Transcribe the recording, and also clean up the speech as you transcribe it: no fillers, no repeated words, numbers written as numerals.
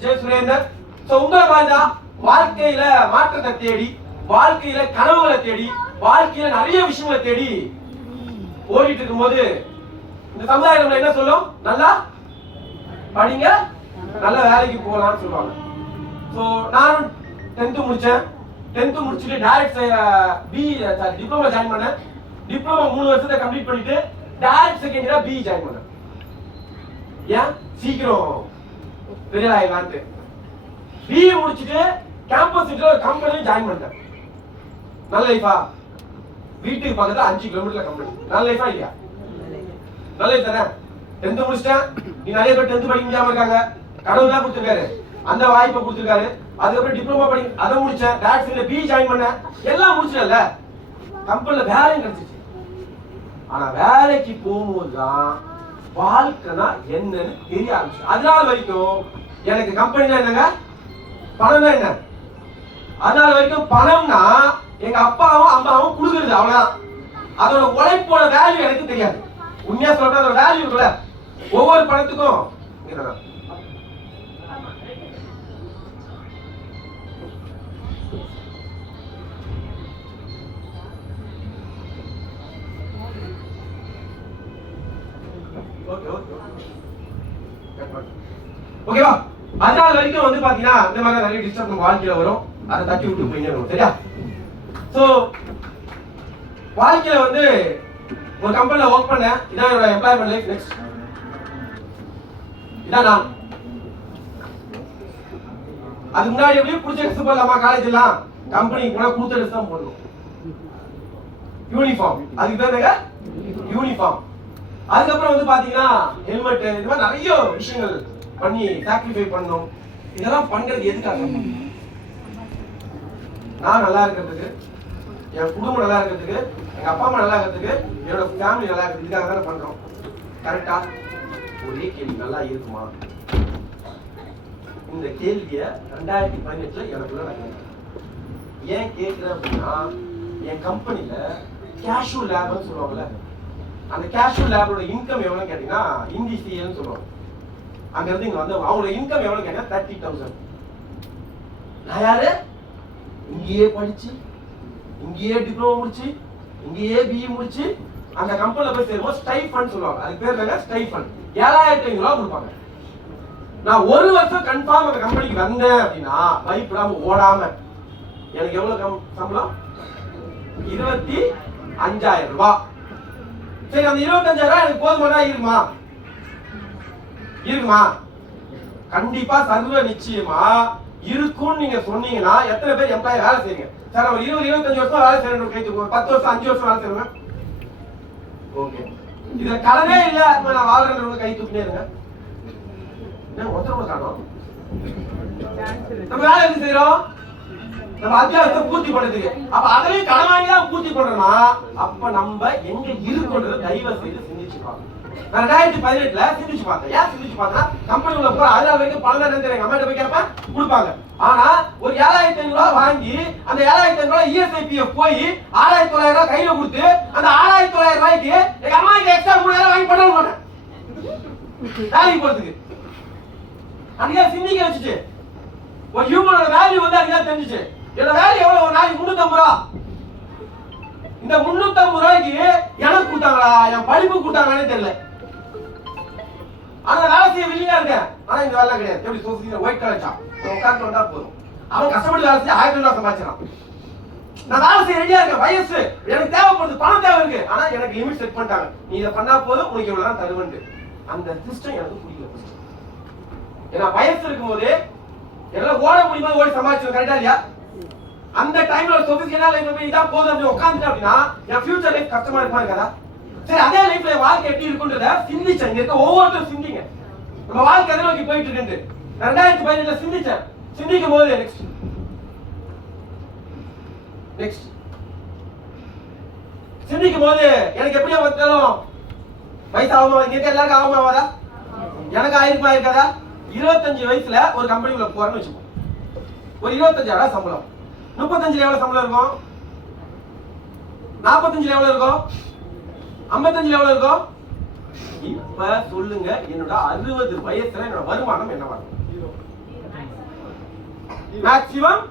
சுரேந்தர். உங்களை மாதிரி வாழ்க்கையில மாற்றத்தை தேடி, வாழ்க்கையில கனவுகளை தேடி, வாழ்க்கையில நிறைய விஷயங்களை தேடி ஓடிட்டு இருக்கும் போது இந்த சமுதாயம் நம்மள என்ன சொல்லும்? நல்லா படிங்க, நல்ல வேலைக்கு போகலாம்னு சொல்லுவாங்க. ஸோ நானும் 10th முடிச்சேன். 10th முடிச்சுட்டு டைரக்ட் டிப்ளமோ ஜாயின் பண்ணேன். டிப்ளமோ 3 வருஷத்தை கம்ப்ளீட் பண்ணிட்டு டைரக்ட் செகண்ட் இயரா பிஇ ஜாயின் பண்ணேன். ஏன் சீக்கிரம் பெரிய ஆயிடலான்ட்டு பிஇ முடிச்சுட்டு கேம்பஸ் ஒரு கம்பெனி ஜாயின் பண்ணிட்டேன். நல்ல லைஃபா? வீட்டுக்கு பக்கத்துல 5 கிலோமீட்டர்ல கம்பெனி. நல்ல லைஃபா இல்லையா? நல்ல லைஃப் தானே. 10th முடிச்சிட்டேன். நீ நிறைய பேர் 10th படிக்க முடியாம இருக்காங்க. கடவுள் தான் கொடுத்துருக்காரு, அந்த வாய்ப்பை கொடுத்துருக்காரு. அதுக்கப்புறம் டிப்ளமோ படி அதை முடிச்சேன். டைரக்ட் பிஇ ஜாயின் பண்ணேன். எல்லாம் முடிச்சிடல, கம்பெனில வேலையும் கிடைச்சிச்சு. ஆனா வேலைக்கு போகும்போதுதான் வாழ்க்கைனா என்னன்னு தெரிய ஆரம்பிச்சு. அதனால வரைக்கும் எனக்கு கம்பெனினா என்னங்க, பணம்னா என்ன, அதனால வரைக்கும் பணம்னா எங்க அப்பாவும் அம்மாவும் கொடுக்குறது, அவ்வளவுதான். அதோட உழைப்போட வேல்யூ எனக்கு தெரியாது. உண்மையா சொல்றேன், அதோட வேல்யூ இருக்குல்ல ஒவ்வொரு பணத்துக்கும். ஓகேவா? அதனால வரைக்கும் வந்து பாத்தீங்கன்னா இந்த மாதிரி நிறைய டிஸ்டர்ப் நம்ம வாழ்க்கையில வரும். அதை தட்டி விட்டு போயிடணும், சரியா? சோ வாழ்க்கையில வந்து ஒரு கம்பெனில ஒர்க் பண்ணேன். இதான் என்னோட எம்ப்ளாய்மெண்ட் லைஃப். நெக்ஸ்ட் இதான் நான். அதுக்கு முன்னாடி எப்படி பிடிச்ச ட்ரெஸ் போடலாமா? காலேஜ் எல்லாம் கம்பெனிக்கு போனா கொடுத்த ட்ரெஸ் தான் போடணும். யூனிஃபார்ம், அதுக்கு பேருங்க யூனிஃபார்ம். அதுக்கப்புறம் வந்து பாத்தீங்கன்னா ஹெல்மெட், இந்த மாதிரி நிறைய விஷயங்கள் பண்ணி சாக்ரிஃபை பண்ணணும். இதெல்லாம் பண்றது எதுக்காக? நான் நல்லா இருக்கிறதுக்கு, என் குடும்பம் நல்லா இருக்கிறதுக்கு, எங்க அப்பா அம்மா நல்லா இருக்கிறதுக்கு, என்னோட ஃபேமிலி நல்லா இருக்கிறது. இதுக்காக தானே பண்றோம். கரெக்டா? ஒரே கேள்வி, நல்லா இருக்குமா? இந்த கேள்விய 2018ல எனக்குள்ள நான் கேட்கிறேன். ஏன் கேட்கிறேன் அப்படின்னா, என் கம்பெனில கேஷுவல் லேப்னு சொல்லுவாங்கல்ல, அந்த கேஷுவல் லேபோட இன்கம் எவ்வளவு கேட்டீங்கன்னா இந்தி சிஏன்னு சொல்லுவாங்க. அங்க இருந்து இங்க வந்து அவங்களோட இன்கம் எவ்வளவு கேட்டீங்கன்னா 30,000. நான் யாரு? இங்கேயே படிச்சு, இங்கேயே டிப்ளமோ முடிச்சு, இங்கேயே பிஇ முடிச்சு அந்த கம்பெனில போய் சேரும்போது ஸ்டைஃபண்ட் சொல்லுவாங்க. அதுக்கு பேர் என்ன? ஸ்டைஃபண்ட். 7,500 ரூபாய் கொடுப்பாங்க. நான் ஒரு வருஷம் கன்ஃபார்ம் அந்த கம்பெனிக்கு வந்தேன் அப்படின்னா பயப்படாம ஓடாம எனக்கு எவ்வளவு சம்பளம்? 25,000 ரூபாய். சரி, அந்த 25,000 ரூபாய் எனக்கு போதுமானா இருக்குமா? இருக்குமா? கண்டிப்பா சர்வ நிச்சயமா இருக்கும்னு நீங்க சொன்னீங்கன்னா எத்தனை பேர் எம்ப்ளாய் வேலை செய்யுங்க? சார் ஒரு 20-25 வருஷம் வேலை செய்யணும், கை தூக்குவோம். 10 வருஷம் 5 வருஷம் வேலை செய்யணும். ஓகே, இதுல கடனே இல்ல, நான் வாழ்றேன், கை தூக்கினே இருங்க. ஒருத்தர் காணும். நம்ம வேலை எப்படி செய்யறோம்? நம்ம அத்தியாவசியத்தை பூர்த்தி பண்றதுக்கு. அப்ப அதுலயும் கடன் வாங்கி தான் பூர்த்தி பண்றோம்னா அப்ப நம்ம எங்க இருக்குன்றத தயவு செய்து சிந்திச்சு பார்க்கணும். நான் 2018ல சிந்திச்சு பார்த்தேன். ஏன் சிந்திச்சு பார்த்தா, கம்பெனி உள்ள போற அதனால வரைக்கும் பணம் தான் தெரியும். அம்மாட்ட போய் கேட்பேன், கொடுப்பாங்க. ஆனா ஒரு 7,500 ரூபாய் வாங்கி அந்த 7,500 ரூபாய் ESIPF போய் 6,900 ரூபாய் கையில கொடுத்து அந்த 6,900 ரூபாய்க்கு எங்க அம்மா கிட்ட எக்ஸ்ட்ரா 3,000 வாங்கி பண்ண மாட்டேன் வேலைக்கு போறதுக்கு. அன்னைக்கு சிந்திக்க வச்சுச்சு. ஒரு ஹியூமனோட வேல்யூ வந்து அன்னைக்கு தெரிஞ்சுச்சு. என்னோட வேல்யூ எவ்வளவு? ஒரு நாளைக்கு 350 ரூபா. இந்த 350 ரூபாய்க்கு எனக்கு கூட்டாங்களா, என் படிப்பு கூட்டாங்களான்னு தெரியல. ஆனா வேலை செய்ய வெளியா இருக்கேன். ஆனா இந்த வேலை கிடையாது. எப்படி சோசியல் ஒயிட் கலச்சா உட்காந்து வந்தா போதும். அவன் கஷ்டப்பட்டு வேலை செய்ய 1,000 ரூபாய் சம்பாதிச்சான். நான் வேலை செய்ய ரெடியா இருக்கேன். வயசு எனக்கு தேவைப்படுது, பணம் தேவை இருக்கு. ஆனா எனக்கு லிமிட் செட் பண்ணிட்டாங்க. நீ இதை பண்ணா போதும், உனக்கு இவ்வளவு தான் தருவேன். அந்த சிஸ்டம் எனக்கு பிடிக்கல. ஏன்னா வயசு இருக்கும்போது எல்லாம் ஓட முடியுமா ஓடி சமாளிச்சு, கரெக்டா இல்லையா? அந்த டைம்ல சொபிஸ்டிகேட்டட் லைஃப்ல போய் இதான் போதும் அப்படி உட்கார்ந்துட்டேன் அப்படின்னா என் ஃபியூச்சர் லைஃப் கஷ்டமா இருக்குமா இருக்காதா? சரி, அதே லைஃப்ல வாழ்க்கை எப்படி இருக்குன்றத சிந்திச்சேன். இங்க இருக்க ஒவ்வொருத்தரும் சிந்திங்க. நம்ம வாழ்க்கை எதை நோக்கி போயிட்டு இருக்கு 2018ல சிந்திச்சேன். சிந்திக்கும் போது நெக்ஸ்ட் சிந்திக்கும் போது எனக்கு எப்படியா வந்தாலும் வயசு ஆகுமா? இங்க இருக்க எல்லாருக்கும் ஆகுமா ஆகாதா? எனக்கு ஆயிருக்குமா இருக்காதா? 25 வயசுல ஒரு கம்பெனிக்குள்ள போறேன்னு வச்சுக்கோங்க. ஒரு 25,000 சம்பளம். 35 எவ்வளவு சம்பளம் இருக்கும்? 45 எவ்வளவு இருக்கும்? 55 எவ்வளவு இருக்கும்? இப்ப சொல்லுங்க, என்னோட 60 வயசுல என்னோட வருமானம் என்னவா இருக்கும்? மேக்ஸிமம்